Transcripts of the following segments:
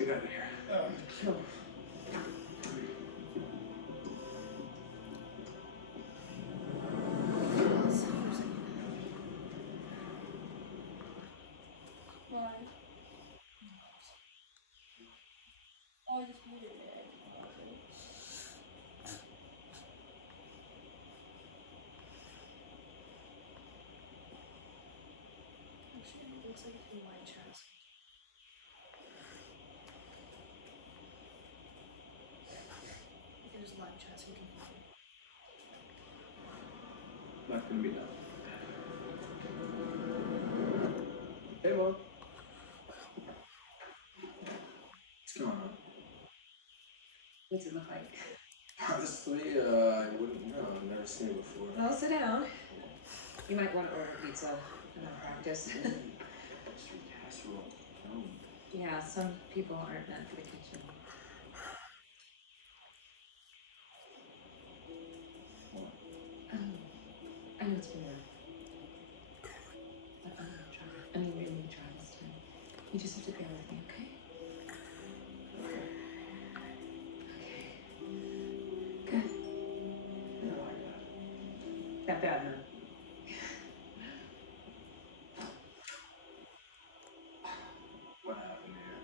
get out of here. Sure. Why? Oh, I just muted it. Actually, it looks like it's in my chest. There's live chats we can play. Not gonna be done. Hey, Mom. What's going on? What's it look like? Honestly, I wouldn't know. I've never seen it before. Well, sit down. You might want to order pizza and then practice. Street casserole. No. Yeah, some people aren't meant for the kitchen. I know it's been rough. But I'm gonna try. I mean, we're gonna try this time. You just have to bear with me, okay? Okay. Good. You know, like that. That bad, huh? What happened here?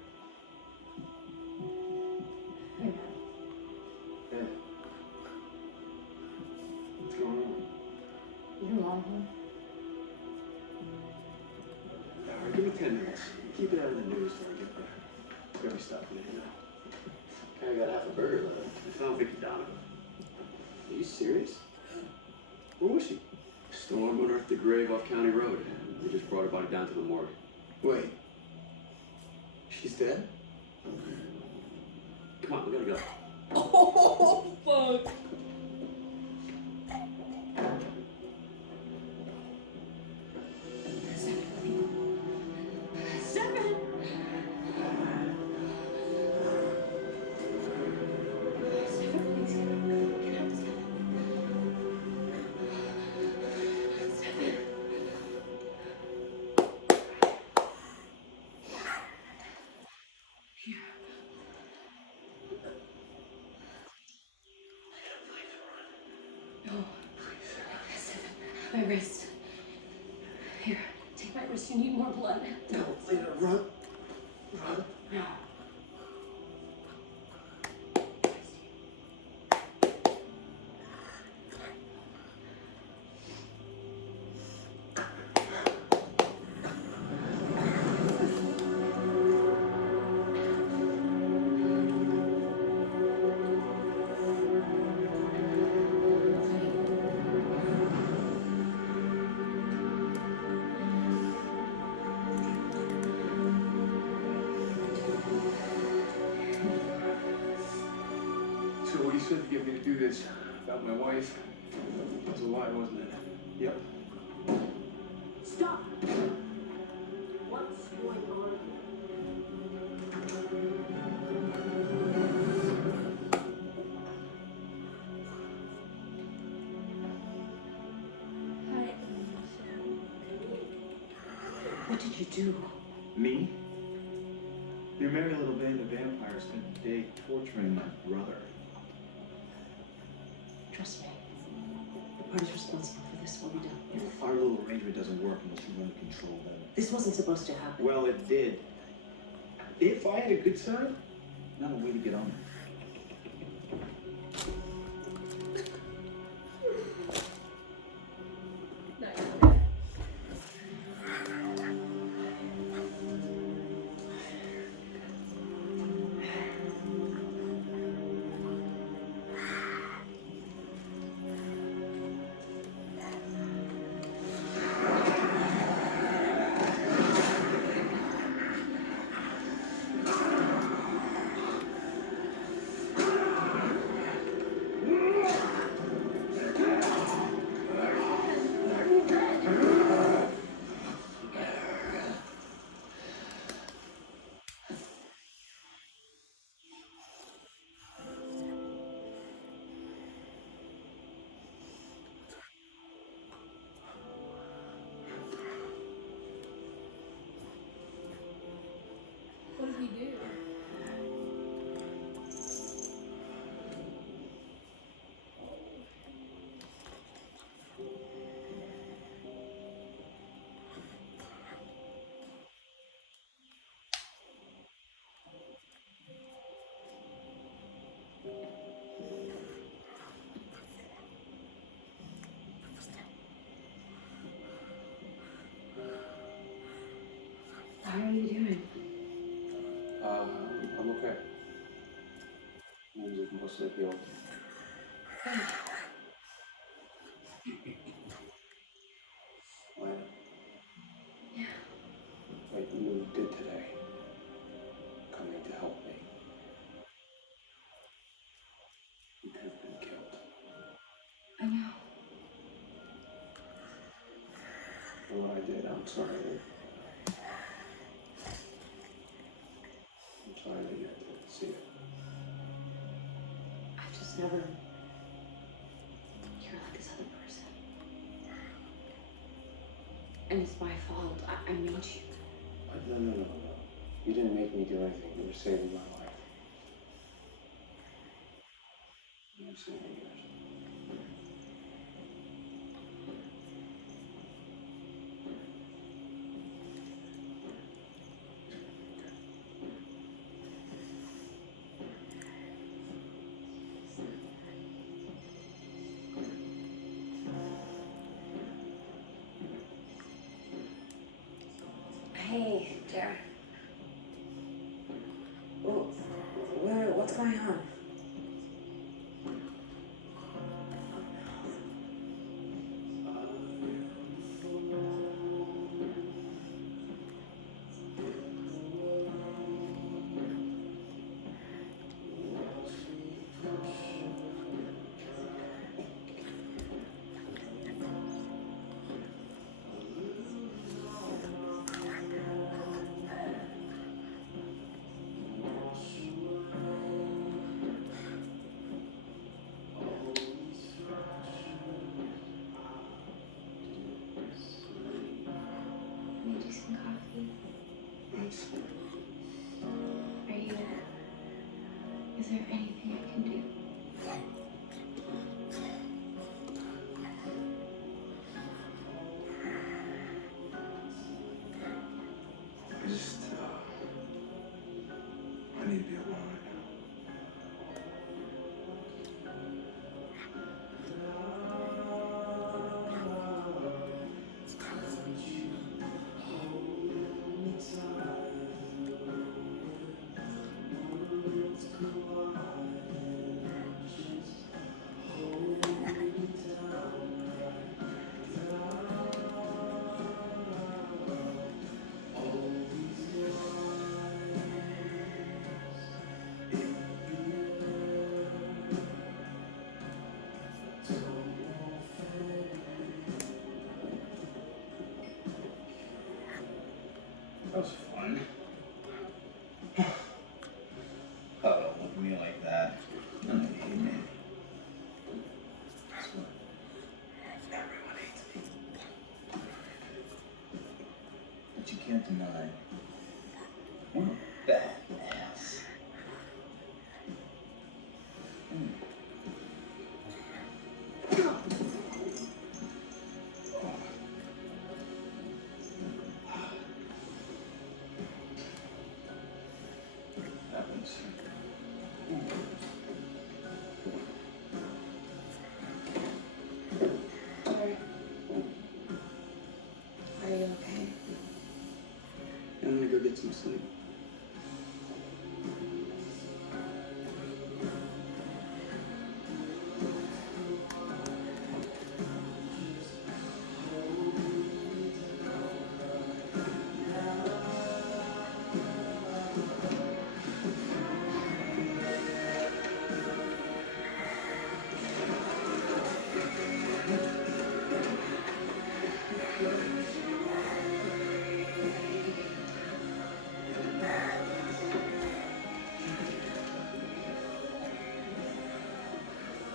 Hey, man. Hey. What's going on? You long, huh? Alright, give me 10 minutes. Keep it out of the news till I get back. Grab me stuff in here. I got half a burger left. I found Vicky Donovan. Are you serious? Where was she? Storm unearthed the grave off County Road. They just brought her body down to the morgue. Wait. She's dead? Come on, we gotta go. Oh, fuck. My wrist. Here, take my wrist. You need more blood. No, Lena, run. Run. No. So what you said to get me to do this about my wife was a lie, wasn't it? Yep. Stop. What's going on? Hi. What did you do? Me? Your merry little band of vampires spent the day torturing my brother. Trust me. The party's responsible for this. What we done? Our little arrangement doesn't work unless you learn to control them. This wasn't supposed to happen. Well, it did. If I had a good side, not a way to get on it. mostly healed. Lana, Yeah. what you did today, coming to help me, you could have been killed. I know. For what I did, I'm sorry. I'm sorry that you had to see it. I've just never. You're like this other person. And it's my fault. I made you. No. You didn't make me do anything. You were saving my life. You were saving yours. Hey, Jared. What's going on? Need some coffee? Thanks. Are you? Is there anything I can do? I need to be alone right now. That was fun. Oh, don't look at me like that. No, you hate me. That's what everyone hates me. But you can't deny we're a badass. Happens. Jared. Are you okay? I'm gonna go get some sleep.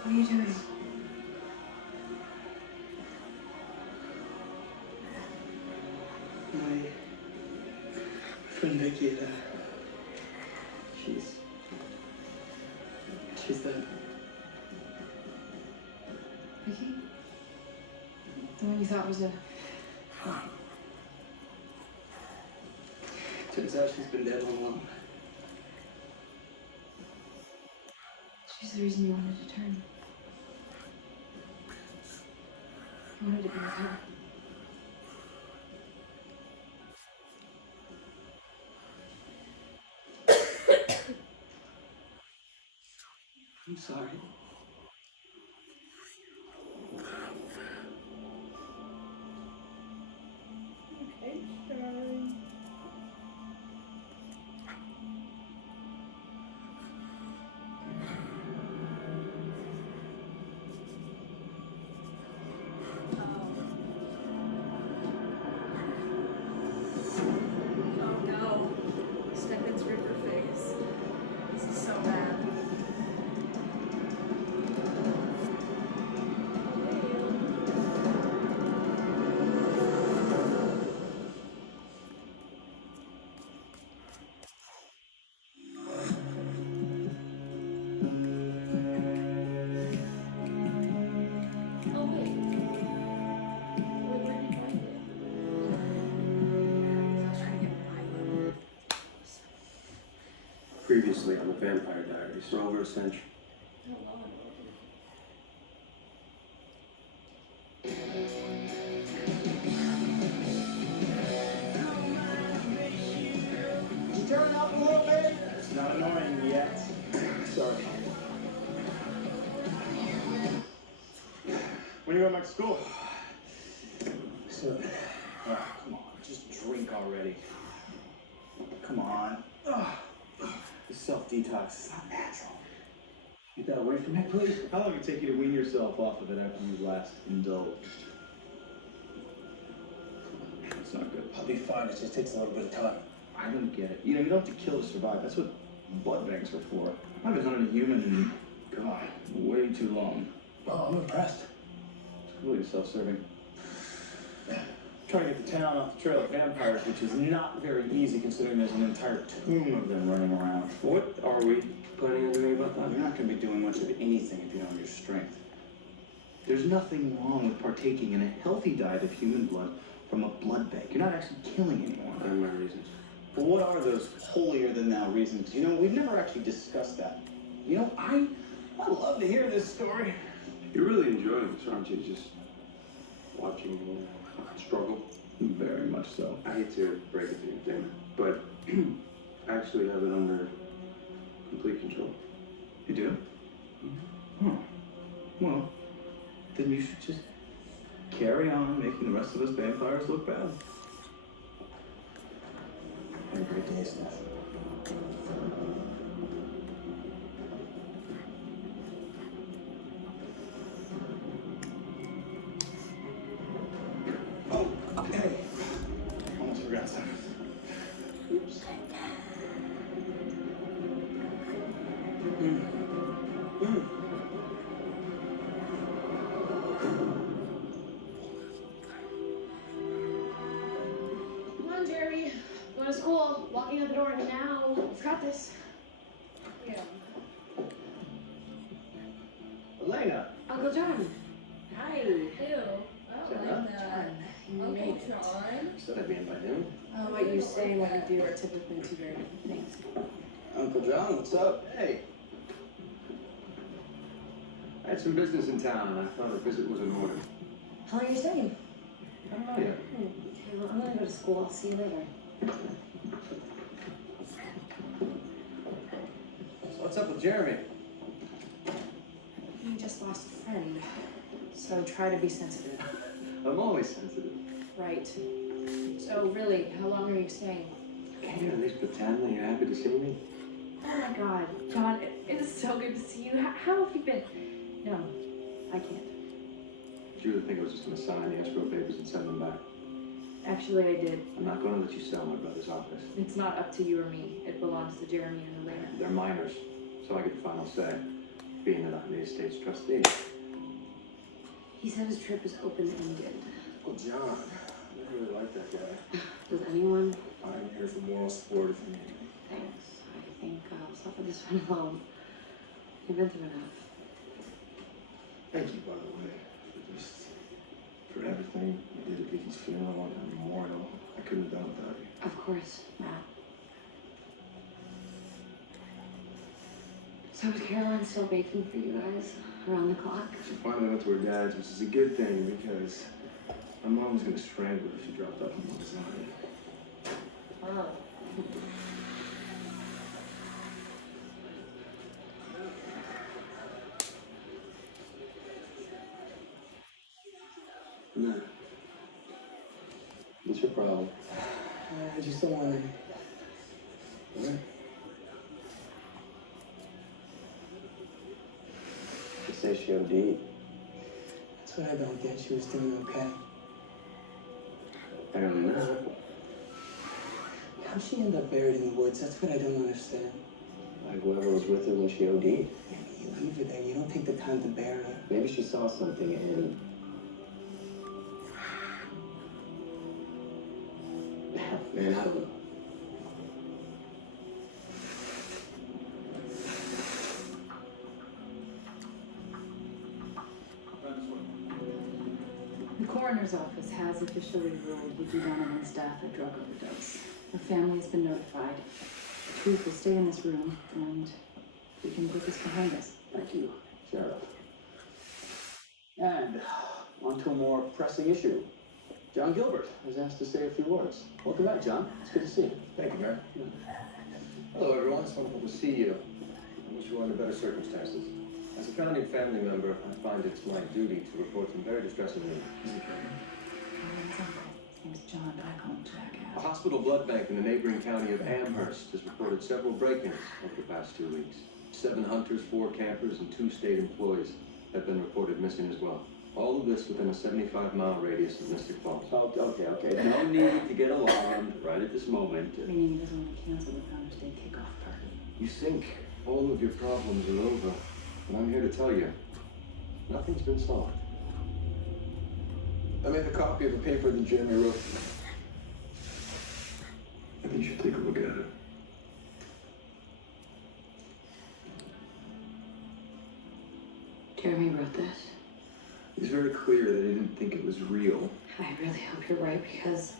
What are you doing? My friend Vicky, she's dead. Vicky? The one you thought was a. Turns out she's been dead all along. She's the reason you wanted to turn. You wanted to be with her. I'm sorry. Okay, Charlie. Oh no. Steppen's Ripper face. This is so bad. Oh wait. Wait, where did you find it? I was trying to get Milo. Previously on the Vampire Diaries. For over a century. Hello. You turn up a little bit? It's not annoying yet. Sorry. When you going back to school? Soon. Oh, come on, just drink already. Come on. This self-detox is not natural. Get that away from me, please. How long did it take you to wean yourself off of it after you last indulged? It's not good. I'll be fine. It just takes a little bit of time. I don't get it. You know, you don't have to kill to survive. That's what blood banks are for. I haven't hunted a human in, God, way too long. Oh, I'm impressed. It's completely self-serving. Trying to get the town off the trail of vampires, which is not very easy considering there's an entire tomb of them running around. What are we planning on doing about that? You're not going to be doing much of anything if you don't have your strength. There's nothing wrong with partaking in a healthy diet of human blood from a blood bank. You're not actually killing anyone. I have my reasons. But what are those holier-than-thou reasons? You know, we've never actually discussed that. You know, I'd love to hear this story. You're really enjoying this, aren't you? Just watching me struggle. Very much so. I hate to break it to you, Damon, but I actually have it under complete control. You do? Huh. Well, then you should just carry on making the rest of us vampires look bad. Have a great day, Steph. Oh, hey. Almost forgot something. Oops. Come on, Jeremy. Going to school. Walking out the door now. You've got this. Yeah. Elena. Uncle John. Hi. Ew. I don't like that. You Uncle made it. John. Said I'd be in by noon. What you say and what you do are typically two very different things. Uncle John, what's up? Hey. I had some business in town and I thought a visit was in order. How long are you staying? I don't know yet. Okay, well, I'm gonna go to school. I'll see you later. So what's up with Jeremy? You just lost a friend. So try to be sensitive. I'm always sensitive. Right. So really, how long are you staying? Can't you at least pretend that you're happy to see me? Oh my God, John, it is so good to see you. How have you been? No, I can't. Did you really think I was just going to sign the escrow papers and send them back? Actually, I did. I'm not going to let you sell my brother's office. It's not up to you or me. It belongs to Jeremy and Elena. They're minors, so I get the final say, being that I'm the estate's trustee. He said his trip is open-ended. Oh, John. I really like that guy. Does anyone? I'm here for moral support if you need me. Thanks. I think I'll suffer this one alone. You've been through enough. Thank you, by the way, for everything you did at Vicky's funeral and memorial. I couldn't have done it without you. Of course, Matt. So is Caroline still baking for you guys around the clock? She finally went to her dad's, which is a good thing because my mom was gonna strangle her if she dropped off on lasagna. Oh. No. What's your problem? I just don't want to. What? They say she OD'd. That's what I don't get. She was doing okay. I don't know. How'd she end up buried in the woods? That's what I don't understand. Like whoever was with her when she OD'd. Yeah, but you leave her there. You don't take the time to bury her. Maybe she saw something and... Man, I don't know. The coroner's office has officially ruled Vicky Donovan's death a drug overdose. Her family has been notified. The truth will stay in this room, and we can put this behind us. Thank you, Sheriff. And on to a more pressing issue. John Gilbert has asked to say a few words. Welcome back, John. It's good to see you. Thank you, Mayor. Hello, everyone. It's wonderful to see you. I wish you were under better circumstances. As a founding family member, I find it's my duty to report some very distressing news. His name's John, but I call him A Jackass. hospital blood bank in the neighboring county of Amherst has reported several break-ins over the past 2 weeks. 7 hunters, 4 campers, and 2 state employees have been reported missing as well. All of this within a 75-mile radius of Mystic Falls. Oh, okay. No need to get alarmed right at this moment. Meaning he doesn't want to cancel the Founders Day kickoff party. You think all of your problems are over, but I'm here to tell you, nothing's been solved. I made a copy of a paper that Jeremy wrote. I think you should take a look at it. Jeremy wrote this. He's very clear that he didn't think it was real. I really hope you're right because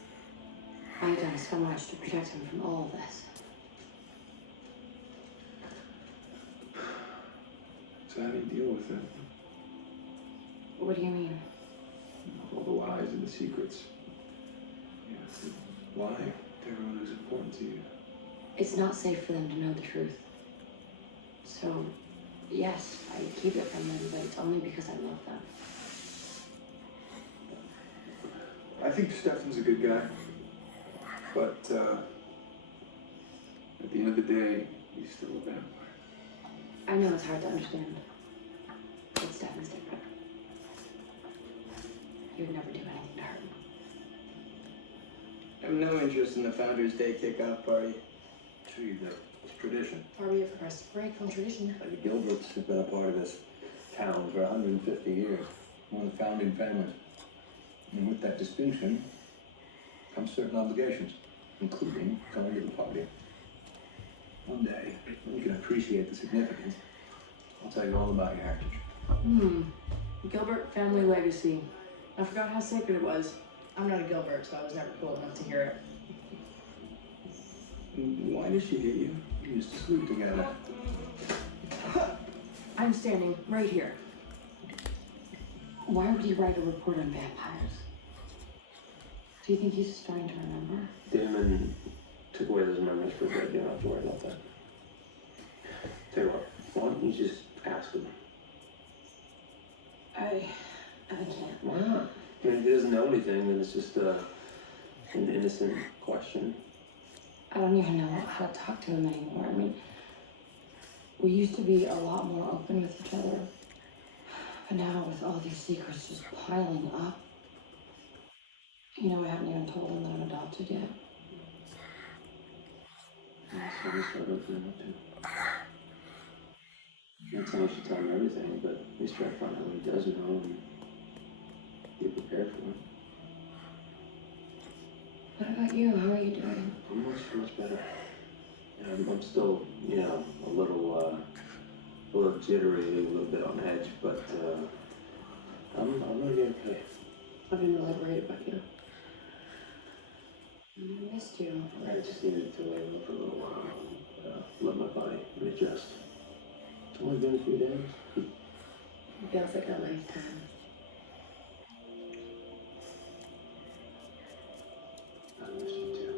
I've done so much to protect him from all of this. So how do you deal with it? What do you mean? All the lies and the secrets. Yes. Why to everyone who's important to you? It's not safe for them to know the truth. So, yes, I keep it from them, but it's only because I love them. I think Stefan's a good guy. But, at the end of the day, he's still a vampire. I know it's hard to understand, but Stefan's different. He would never do anything to hurt him. I have no interest in the Founders Day kickoff party. Gee, that's tradition. Are we a pressed break from tradition? The Gilberts have been a part of this town for 150 years. One of the founding families. And with that distinction comes certain obligations, including coming to the party. One day, when you can appreciate the significance, I'll tell you all about your heritage. Gilbert family legacy. I forgot how sacred it was. I'm not a Gilbert, so I was never cool enough to hear it. Why did she hit you? You used to sleep together. I'm standing right here. Why would he write a report on vampires? Do you think he's starting to remember? Damon took away those memories for good. You don't have to worry about that. Tell you what, why don't you just ask him? I can't. Why not? I mean, if he doesn't know anything, then it's just an innocent question. I don't even know how to talk to him anymore. I mean, we used to be a lot more open with each other. But now with all these secrets just piling up, you know, I haven't even told him that I'm adopted yet. So we start opening up too. Not saying you should tell him everything, but at least try to find out what he does know and be prepared for it. What about you? How are you doing? I'm much better. I'm still, you know, a little jittery, a little bit on edge, but I'm gonna get okay. I've been really worried about you. I missed you. I just needed to lay low for a little while, let my body readjust. It's only been a few days. It feels like a lifetime. I miss you too.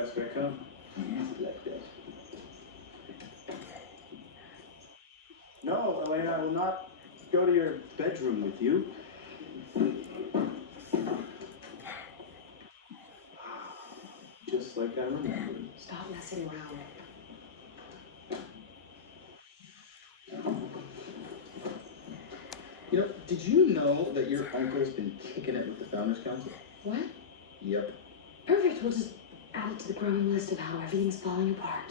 ask, I come. Easy like that. No, Elena, I will not go to your bedroom with you. Just like I remembered. Stop messing around. You know, did you know that your uncle's been kicking it with the Founders Council? What? Yep. Perfect. We'll just add it to the growing list of how everything's falling apart.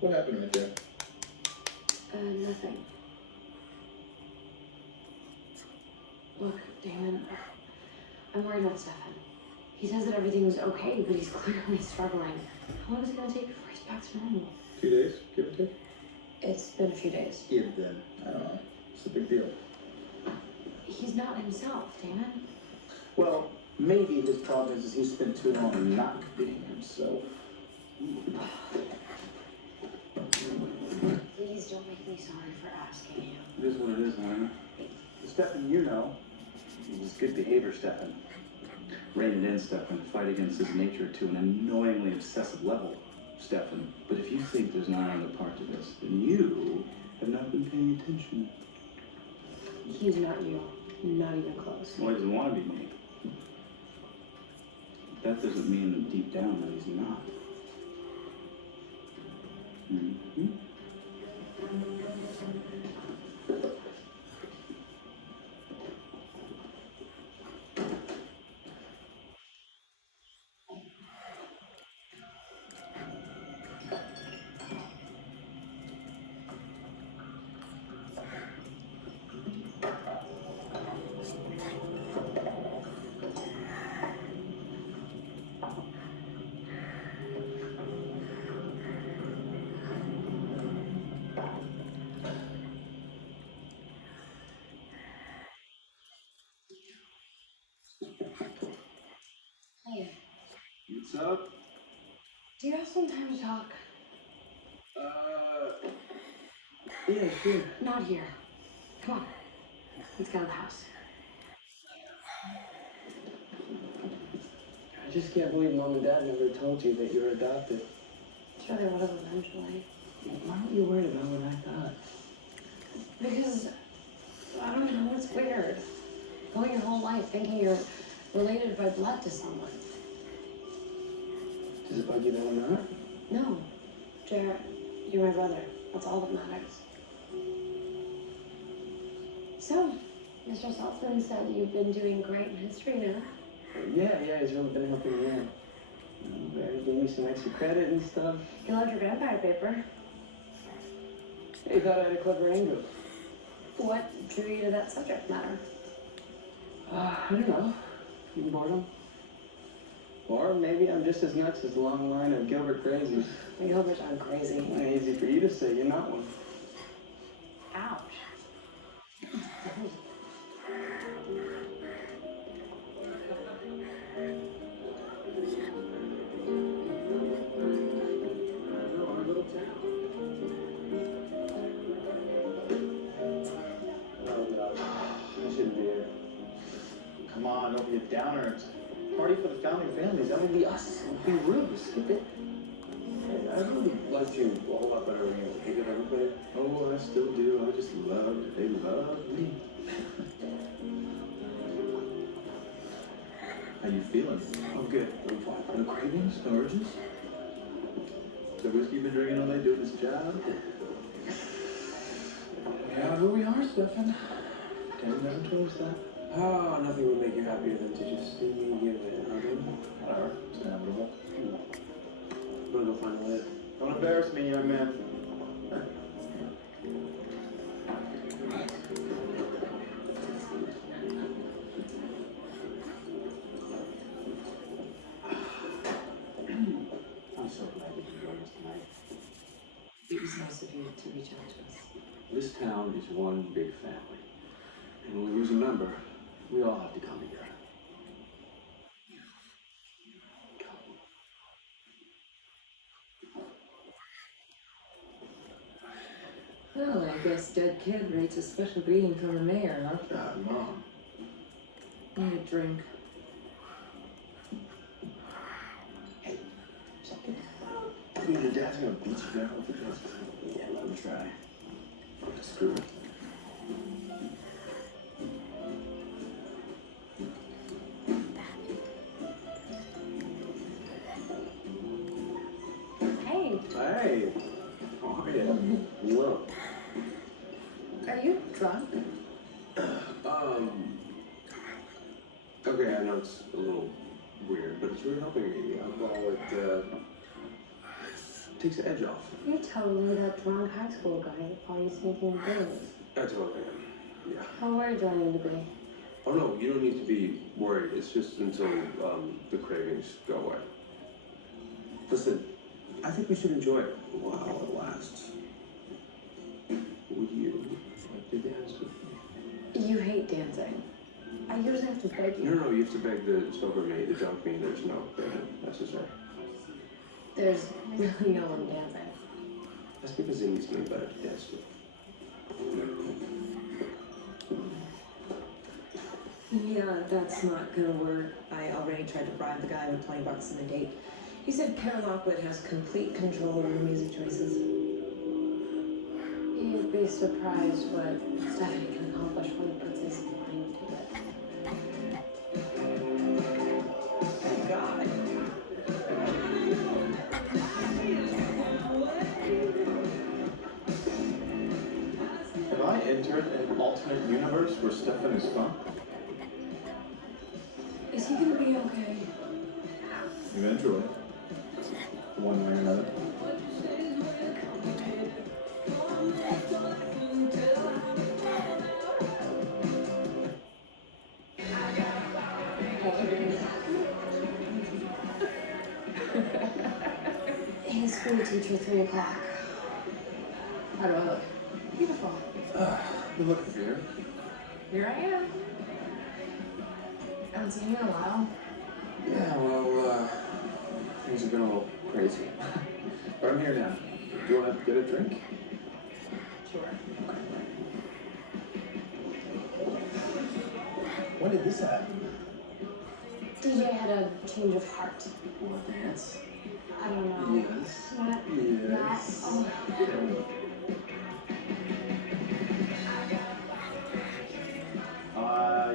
What happened with you? Nothing. Look, Damon, I'm worried about Stefan. He says that everything's okay, but he's clearly struggling. How long is it gonna take before he's back to normal? 2 days, give or take? It's been a few days. Give then. I don't know. It's a big deal. He's not himself, Damon. Well, maybe his problem is he spent too long not being himself. Please don't make me sorry for asking you. It is what it is, Elena. The Stefan you know is good behavior Stefan. Rein it in, Stefan. Fight against his nature to an annoyingly obsessive level, Stefan. But if you think there's not another part to this, then you have not been paying attention. He's not you. Not even close. Well, he doesn't want to be me. That doesn't mean that deep down that he's not. Mm-hmm. Hey, What's up? do you have some time to talk? Yeah, sure. Not here. Come on. Let's get out of the house. I just can't believe Mom and Dad never told you that you were adopted. Sure, they would have eventually. Why weren't you worried about what I thought? Because, I don't know, it's weird. Going your whole life thinking you're related by blood to someone. Does it bug you that I'm not? No, Jared, you're my brother. That's all that matters. So, Mr. Saltzman said you've been doing great in history now. Yeah, he's really been helping me out. Barry gave me some extra credit and stuff. You loved your vampire paper. He thought I had a clever angle. What drew you to that subject matter? I don't know. Boredom. Or maybe I'm just as nuts as the long line of Gilbert crazies. Gilbert's aren't crazy. Easy for you to say, you're not one. Ouch. Our little town. I shouldn't be here. Come on, don't be a downer. It's a party for the founding families. That would be us. It would be rude. Skip it. I really loved you a whole lot better when you were hated everybody. Oh, I still do. I just loved. They loved me. How you feeling? Oh, good. No cravings? No urges? The whiskey you been drinking all night doing this job? Yeah, who we are, Stefan. Damn, never told us that. Oh, nothing would make you happier than to just see me give it, huh? Whatever. It's inevitable. Wanna go find a lid? Don't embarrass me, young man. I'm so glad you could join us tonight. It was nice of you to reach out to us. This town is one big family. And when we lose a member, we all have to come together. Well, I guess Dead Kid rates a special greeting from the mayor, huh? God, Mom. Need a drink. mean your dad's gonna beat you down with the kids? Yeah, let him try. Screw it. Hey, Hey, how are you? Look, are you drunk? Okay, I know it's a little weird, but it's really helping me. Alcohol, it takes the edge off. You're totally that drunk high school guy that probably sneaking things. That's what I am. Yeah. How worried do I need to be? Oh no, you don't need to be worried. It's just until the cravings go away. Listen, I think we should enjoy it while it lasts. Would you like to dance with me? You hate dancing. I usually have to beg you. No, you have to beg the sober me to dunk me. There's no begging necessary. There's really no one dancing. That's because he needs me better to dance with. Yeah, that's not gonna work. I already tried to bribe the guy with $20 on a date. He said Kara Lockwood has complete control over her music choices. You'd be surprised what Stephanie can accomplish when he puts his mind to it. Thank God. Have I entered an alternate universe where Stefan is from? Is he gonna be okay? Eventually. One way or another. Hey, school teacher, 3 o'clock. How do I look? Beautiful. You look here. Here I am. Haven't seen you in a while. Yeah, well, things have been a little crazy. But I'm here now. Do you want to get a drink? Sure. When did this happen? DJ had a change of heart. Want to dance? I don't know. Yes. Not, Yes. oh.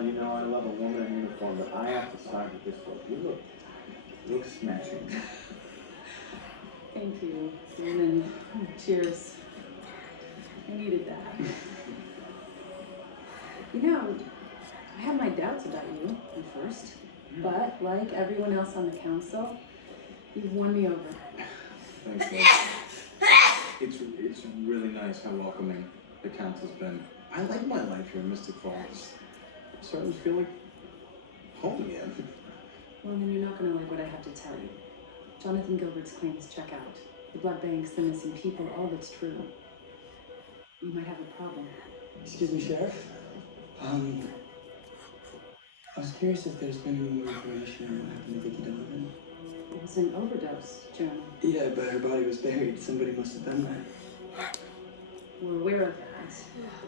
You know, I love a woman in uniform, but I have to side with this look. You look smashing. Thank you, Damon. Cheers. I needed that. You know, I had my doubts about you at first, but like everyone else on the council, you've won me over. Thanks, Liz. It's really nice how welcoming the council's been. I like my life here in Mystic Falls. I'm starting to feel like home again. Well, then you're not going to like what I have to tell you. Jonathan Gilbert's claims check out. The blood banks, the missing people, all that's true. You might have a problem. Excuse me, Sheriff. I was curious if there's been any more information on what happened to Vicky Donovan. It was an overdose, Joan. Yeah, but her body was buried. Somebody must have done that. We're aware of that.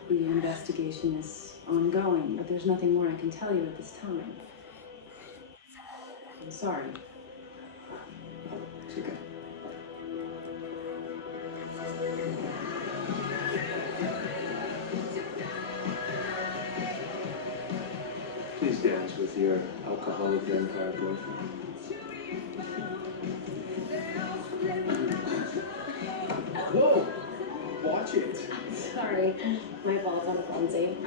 The investigation is ongoing, but there's nothing more I can tell you at this time. I'm sorry. It's okay. Please dance with your alcoholic vampire boyfriend. Whoa! Watch it! Sorry, my fault, I'm clumsy.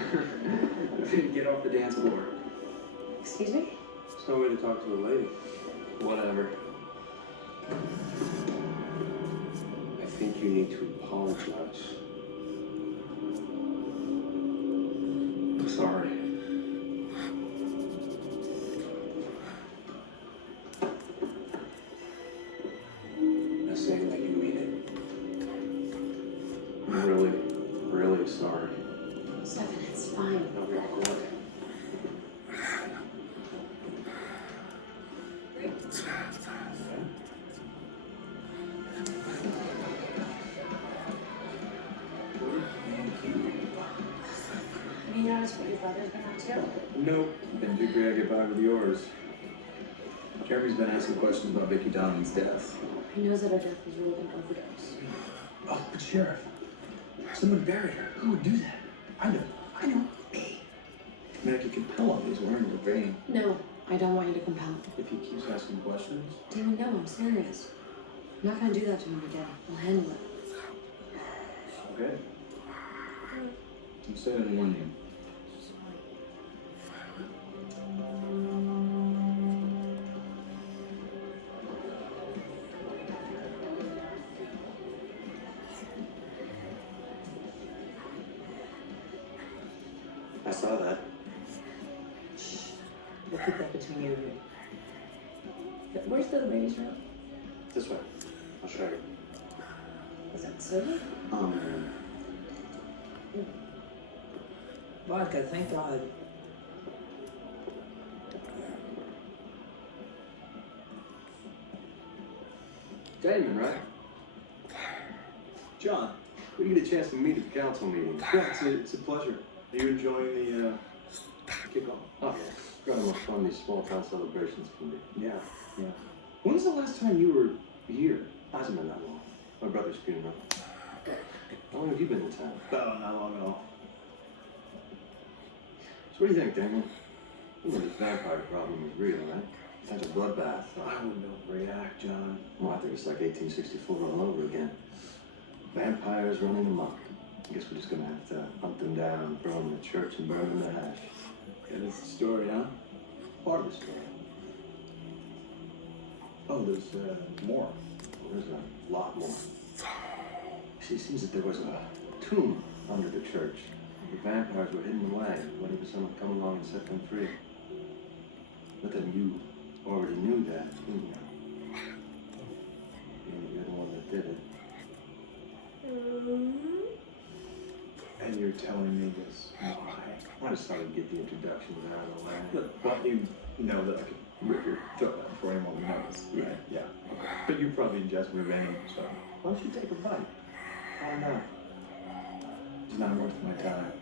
Get off the dance floor. Excuse me? There's no way to talk to a lady. Whatever. I think you need to apologize. I'm sorry. I'm saying that you mean it. I'm really, really sorry. Stefan, it's fine. No, you're good. Have you noticed what your brother's been up to? Nope. Been too great to get by with yours. Jeremy's been asking questions about Vicky Donovan's death. He knows that her death was ruled an overdose. Oh, but Sheriff, someone buried her. Who would do that? I know. Me. I mean, I could compel him. He's wearing the vein. No, I don't want you to compel him. If he keeps asking questions. Damon, no, I'm serious. I'm not gonna do that to him again. I'll handle it. Okay. You said I didn't warn you. I saw that. We'll keep that between you and me. Where's the ladies' room? This way. I'll show you. Was that soda? Vodka, thank God. Damon, right? John, We get a chance to meet at the council meeting. yeah, it's a pleasure. Are you enjoying the kickoff? Oh, yeah. Got how much fun these small town celebrations can be. Yeah. When's the last time you were here? Hasn't been that long. My brother's funeral. How long have you been in town? Oh, not long at all. So what do you think, Damon? You know this vampire problem is real, right? It's a bloodbath. I wouldn't overreact, John. Well, I think it's like 1864 all over again. Vampires running amok. I guess we're just gonna have to hunt them down, throw them in the church, and burn them to ash. Yeah, that's the story, huh? Part of the story. Oh, there's more. Well, there's a lot more. See, it seems that there was a tomb under the church. The vampires were hidden away, waiting for someone to come along and set them free. But then you already knew that, didn't you? You're the one that did it. And you're telling me this why? I just thought I'd get the introductions out of the way. Look, but you know that I could rip your throat out before anyone knows, right? Yeah. Okay. But you probably ingest my venom, so Why don't you take a bite? Find out. it's not worth my time.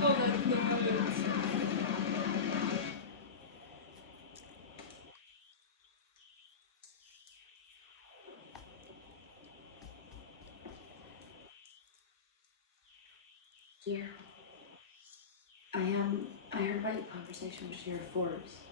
Oh, the moods. Dear, I heard about your conversation with Sheriff Forbes.